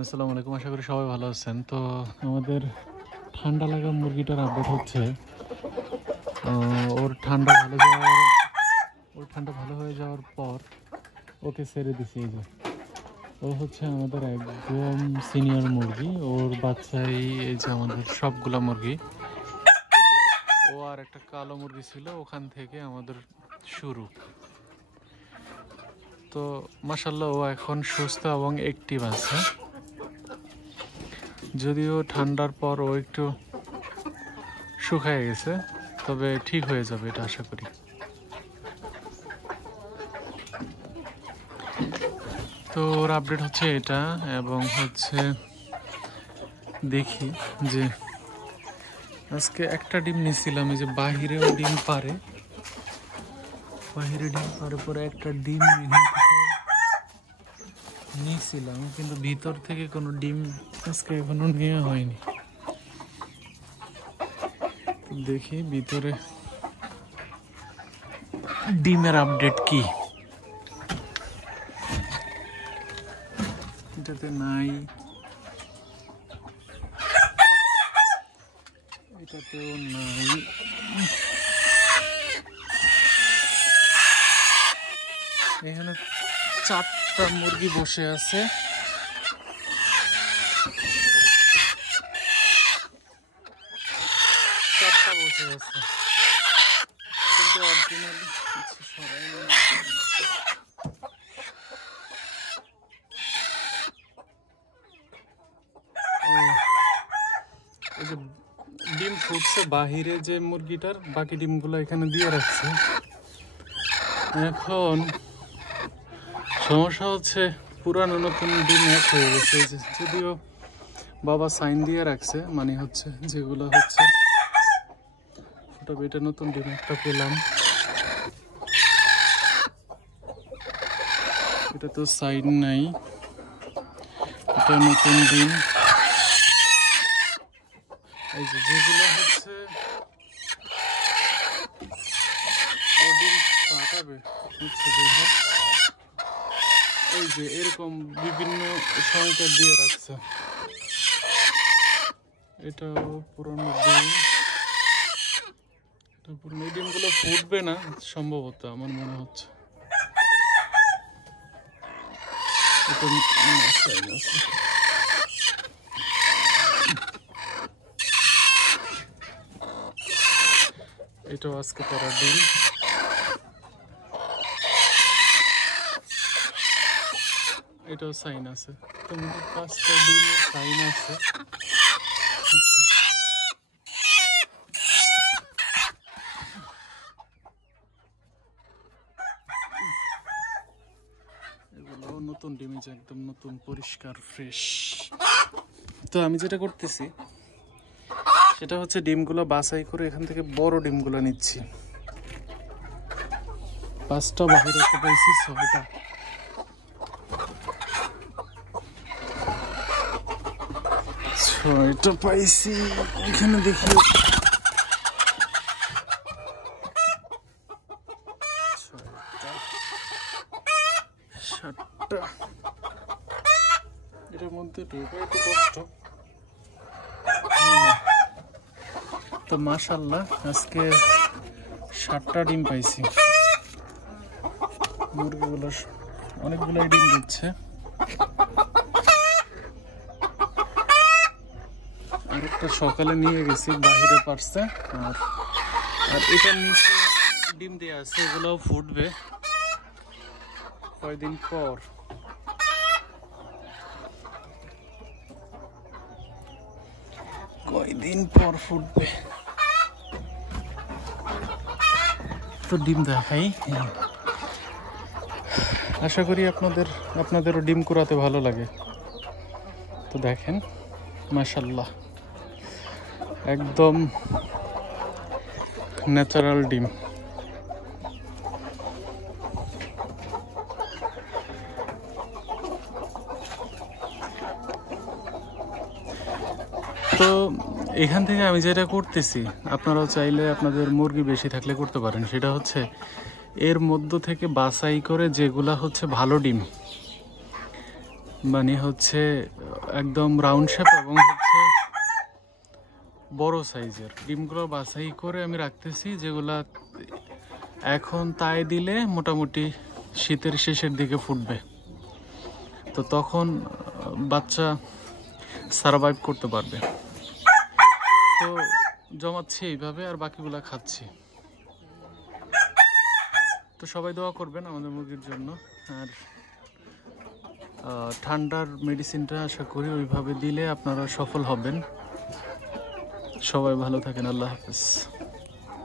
আসসালামু আলাইকুম, আশা করি সবাই ভালো আছেন। তো আমাদের ঠান্ডা লাগা মুরগিটার আপডেট হচ্ছে ওর ঠান্ডা ভালো হয়ে যাওয়ার পর ওকে ছেড়ে দিছি। এই যে ও হচ্ছে আমাদের একদম সিনিয়র মুরগি, ওর বাচ্চাই এই যে আমাদের সবগুলা মুরগি। ও আর একটা কালো মুরগি ছিল, ওখান থেকে আমাদের শুরু। তো মাশাআল্লাহ ও এখন সুস্থ এবং অ্যাক্টিভ আছে। যদিও ঠান্ডার পর ও একটু শুকায় গেছে, তবে ঠিক হয়ে যাবে এটা আশা করি। তো ওর আপডেট হচ্ছে এটা, এবং হচ্ছে দেখি যে আজকে একটা ডিম নিয়েছিলাম, এই যে বাহিরেও ডিম পারে, পরে একটা ডিম নিয়েছিলাম, কিন্তু ভিতর থেকে কোনো ডিম আজকে এখনো নেওয়া হয়নি। দেখি ভিতরে ডিমের আপডেট কি। এটাতে নাই, এটাতেও নাই। এখানে 4টা মুরগি বসে আছে। কিন্তু অরিজিনালি কিছু সরাই নেই। এই যে ডিম ফুটছে বাহিরে, যে মুরগিটার বাকি ডিমগুলো এখানে দিয়ে রাখছে। এখন সমস্যা হচ্ছে পুরানো নতুন ডিম এক হয়ে গেছে। যদিও বাবা সাইন দিয়ে রাখছে, মানে হচ্ছে যেগুলো হচ্ছে এটা নতুন ডিম একটা পেলাম, এটা তো সাইন নাই, এটা নতুন ডিম। এই যে যেগুলো হচ্ছে ও ডিম ফাটাবে হচ্ছে, এই যে এরকম বিভিন্ন সংকেত দিয়ে রাখছে। এটাও পুরনো ডিম, এই ডিমগুলো ফুটবে না সম্ভবত, আমার মনে হচ্ছে। এটাও আজকে করা ডিম। এটাও সাইন আছে, তোমাদের 5টা ডিমের সাইন আছে। এগুলো নতুন ডিম, একদম নতুন, পরিষ্কার, ফ্রেশ। তো আমি যেটা করতেছি সেটা হচ্ছে ডিমগুলো বাছাই করে এখান থেকে বড় ডিমগুলো নিচ্ছি। 5টা বাহিরে পাইছি, 6টা। এটা পাইছি এখানে, দেখি 7টা। এটার মধ্যে ঢোকা একটু কষ্ট। তো মাশাআল্লাহ আজকে 7টা ডিম পাইছি। মুরগিগুলো অনেকগুলো ডিম দিচ্ছে। আরেকটা সকালে নিয়ে গেছি, বাহিরে পারছে। আর এটার নিচে ডিম দেওয়া আছে, এগুলোও ফুটবে কয়দিন পর। ফুটবে। তো ডিম দেখাই, আশা করি আপনাদেরও ডিম কুড়াতে ভালো লাগে। তো দেখেন মাশাআল্লাহ একদম ন্যাচারাল ডিম। তো এখান থেকে আমি যেটা করতেছি, আপনারাও চাইলে আপনাদের মুরগি বেশি থাকলে করতে পারেন। সেটা হচ্ছে এর মধ্য থেকে বাছাই করে যেগুলা হচ্ছে ভালো ডিম, মানে হচ্ছে একদম রাউন্ড শেপ এবং হচ্ছে বড় সাইজের ডিমগুলো বাছাই করে আমি রাখতেছি, যেগুলা এখন তাই দিলে মোটামুটি শীতের শেষের দিকে ফুটবে, তো তখন বাচ্চা সারভাইভ করতে পারবে। তো জমাচ্ছি এইভাবে আর বাকিগুলা খাচ্ছি। তো সবাই দোয়া করবেন আমাদের মুরগির জন্য। আর ঠান্ডার মেডিসিনটা আশা করি ওইভাবে দিলে আপনারা সফল হবেন। সবাই ভালো থাকেন, আল্লাহ হাফেজ।